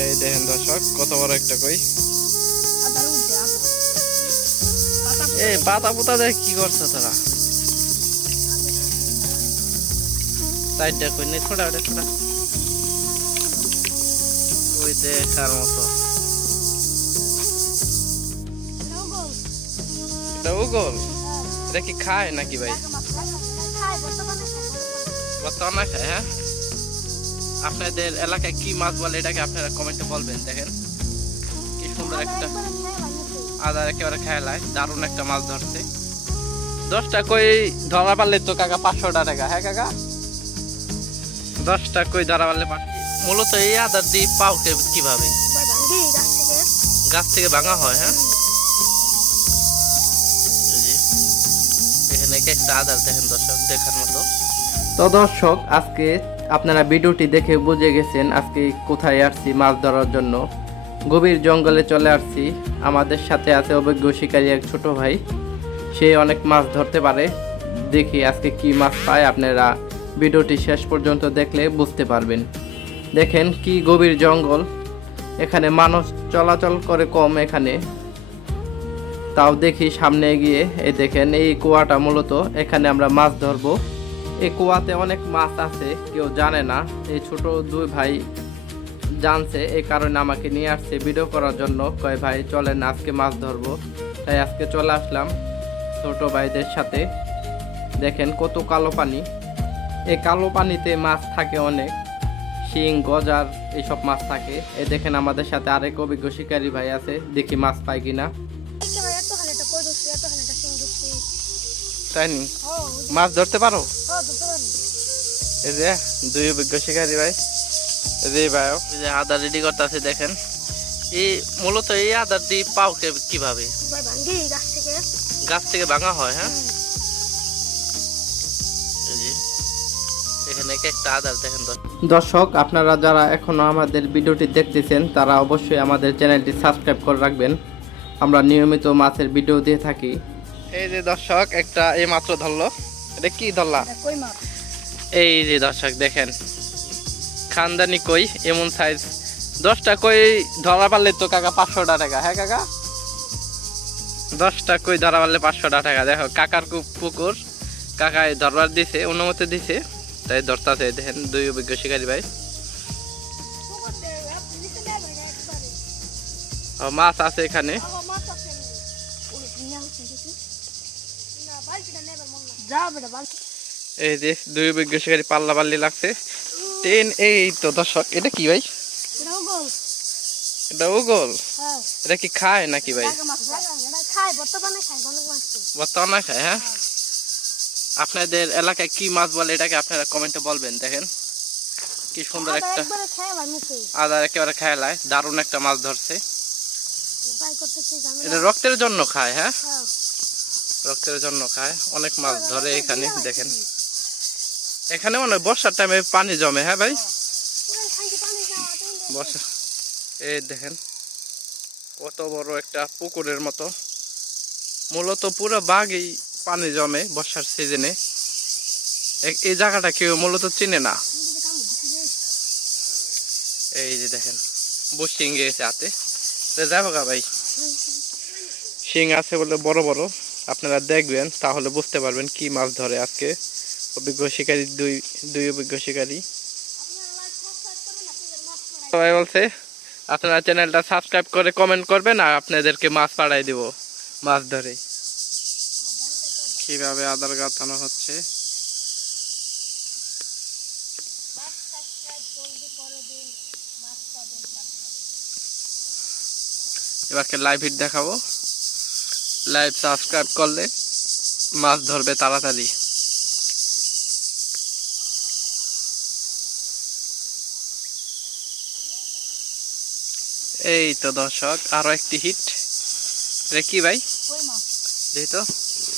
এই দেখেন দর্শক কত বড় একটা কই। এই পাতা পোতা দেখ কি করছো তোরা? সাইডটা কই নেই, ছোড়া ওটা ছোড়া। ওই দেখার মতো এটা উগল। এটা কি খায় নাকি ভাই? বর্তমানে খায়। হ্যাঁ, আপনাদের এলাকায় কি মাছ বলে এটাকে আপনারা কমেন্টে বলবেন। দেখেন কি সুন্দর একটা আদার একেবারে খেলায় দারুণ একটা মাছ ধরছে। 10টা কই ধরা পারলে তো কাকা 500 টাকা। হ্যাঁ কাকা, 10টা কই ধরা পারলে মূলত এই আদার দিয়ে পাও কিভাবে? গাছ থেকে ভাঙা হয়। হ্যাঁ, এখানে একটা আদার দেখেন দর্শক, দেখার মতো। তো দর্শক, আজকে আপনারা ভিডিওটি দেখে বুঝে গেছেন আজকে কোথায় আসছি মাছ ধরার জন্য। গভীর জঙ্গলে চলে আসছি। আমাদের সাথে আছে অভিজ্ঞ শিকারী এক ছোট ভাই, সে অনেক মাছ ধরতে পারে। দেখি আজকে কি মাছ পায়, আপনারা ভিডিওটি শেষ পর্যন্ত দেখলে বুঝতে পারবেন। দেখেন কি গভীর জঙ্গল, এখানে মানুষ চলাচল করে কম এখানে। তাও দেখি সামনে গিয়ে এই দেখেন এই কুয়াটা, মূলত এখানে আমরা মাছ ধরবো। এই কুয়াতে অনেক মাছ আছে, কেউ জানে না। এই ছোট দুই ভাই জানছে, এই কারণে আমাকে নিয়ে আসছে ভিডিও করার জন্য। কয় ভাই চলেন আজকে মাছ ধরবো, তাই আজকে চলে আসলাম ছোট ভাইদের সাথে। দেখেন কত কালো পানি, এই কালো পানিতে মাছ থাকে অনেক, শিং গজার এইসব মাছ থাকে। এই দেখেন আমাদের সাথে আরেক অভিজ্ঞ শিকারী ভাই আছে, দেখি মাছ পাই কিনা। তাই নি, মাছ ধরতে পারো? এই যে দুই অভিজ্ঞ শিকারী ভাই, এই যে ভাই যে আদা রেডি করতে আছে। দেখেন এই মূলত এই আদার দিয়ে পাও কিভাবে? গাছ থেকে ভাঙা হয়। হ্যাঁ, এখানে একটা আদার দেখেন দর্শক, আপনারা যারা এখনো আমাদের ভিডিওটি দেখতেছেন তারা অবশ্যই আমাদের চ্যানেলটি সাবস্ক্রাইব করে রাখবেন। আমরা নিয়মিত মাছের ভিডিও দিয়ে থাকি। এই যে দর্শক, একটা এই মাত্র ধরলো। এটা কি ধরলা? এই যে দর্শক দেখেন, খানদানি কই, এমন সাইজ। 10টা কই ধরা পারলে তো কাকা 500 টাকা। হ্যাঁ কাকা, 10টা কই ধরা পারলে 500 টাকা। দেখো কাকার পুকুর, কাকায় ধরবার দিছে, অনুমতি দিছে, তাই ধরতাছে। দেখেন দুই অভিজ্ঞ শিকারী ভাই। মাছ আছে এখানে। এই যে দুই অভিজ্ঞ শিকারী পাল্লা পাল্লি লাগছে। এই তো দর্শক, এটা কি ভাই? এটা উগল। এটা কি খায় নাকি ভাই? বর্তমানে খায়। হ্যাঁ, আপনাদের এলাকায় কি মাছ বলে এটাকে আপনারা কমেন্টে বলবেন। দেখেন কি সুন্দর একটা আদার একেবারে খেলায় দারুণ একটা মাছ ধরছে। এটা রক্তের জন্য খায়। হ্যাঁ, রক্তের জন্য খায়, অনেক মাছ ধরে এখানে। দেখেন এখানে মানে বর্ষার টাইমে পানি জমে। হ্যাঁ ভাই, বর্ষা। এই দেখেন কত বড় একটা পুকুরের মতো, মূলত পুরো বাঘই পানি জমে বর্ষার সিজনে। এই জায়গাটা কেউ মূলত চিনে না। এই যে দেখেন বুশিং গেছে হাতে, যাবো গা ভাই। শিং আছে বলে বড় বড়, আপনারা দেখবেন তাহলে বুঝতে পারবেন কি মাছ ধরে আজকে অভিজ্ঞ শিকারী, দুই অভিজ্ঞ শিকারী। সবাই বলছে আপনারা চ্যানেলটা সাবস্ক্রাইব করে কমেন্ট করবেন, আর আপনাদেরকে মাছ পাঠাই দিব মাছ ধরে। কিভাবে আদার গাঁথানো হচ্ছে। এবারকে লাইভ হিট দেখাবো। লাইভ সাবস্ক্রাইব করলে মাছ ধরবে তাড়াতাড়ি। এই তো দর্শক, আরো একটি হিট। এটা কি ভাই? দেখি তো,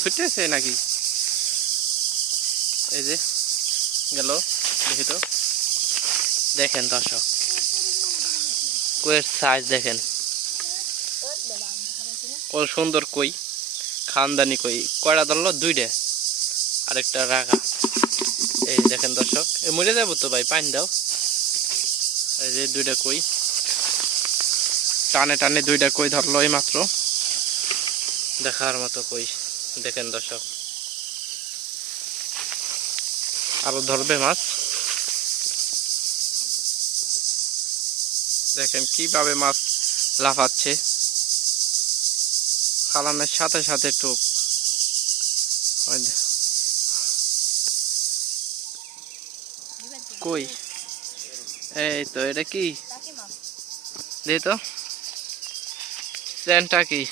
ছুটেছে নাকি? এই যে গেল, দেখি তো। দেখেন দর্শক কইয়ের সাইজ দেখেন, কত সুন্দর কই, খানদানি কই। কয়টা ধরলো? 2টা, আরেকটা রাখা। এই দেখেন দর্শক, মরে যাবো তো ভাই, পানি দাও। এই যে দুইটা কই টানে টানে দুইটা কই ধরলো এই মাত্র, দেখার মতো কই। দেখেন দর্শক, আরো ধরবে মাছ। দেখেন কিভাবে মাছ লাফাচ্ছে, খালামের সাথে সাথে টুক। কই এই তো, এটা কি দেখি তো, ট্রেনটা কি,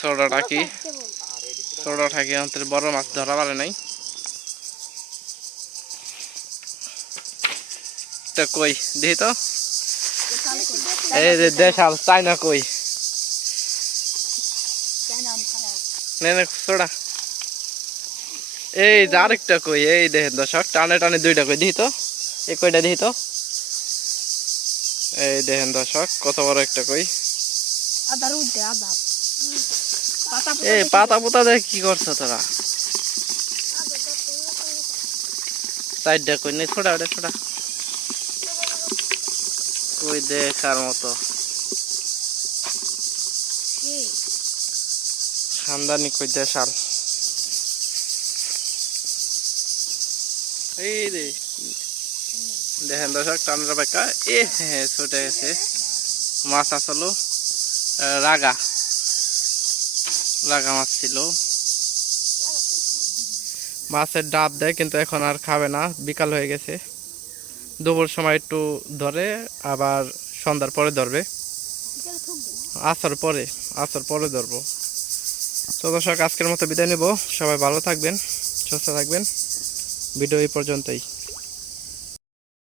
ছোটটা কি, ছোটটা কি আমাদের বড় মাছ ধরা পারে নাই। তো কই দেখি তো, এই যে দেশাল চাইনা কই, ছোটা। এই যে আরেকটা কই, এই দেখেন দর্শক, টানে টানে দুইটা কই দেখি তো, এই কইটা দেখি তো, এই দেখেন দর্শক কত বড় একটা কই। এই পাতা পোতা দেখ কি করছো তোরা, চারটা কই নেই, ছোটা ওটা ছোটা কই দেখার মতো, খানদানি কই দেশাল। এই রে দেখেন দর্শক টানরা বেকা, এ হ্যাঁ ছুটে গেছে মাছ। আসলো রাগা রাগা মাছ ছিল, মাছের ডাব দেয় কিন্তু এখন আর খাবে না, বিকাল হয়ে গেছে। দুপুর সময় একটু ধরে, আবার সন্ধ্যার পরে ধরবে, আসর পরে ধরবো। তো দর্শক আজকের মতো বিদায় নেব, সবাই ভালো থাকবেন, সুস্থ থাকবেন, ভিডিও এই পর্যন্তই।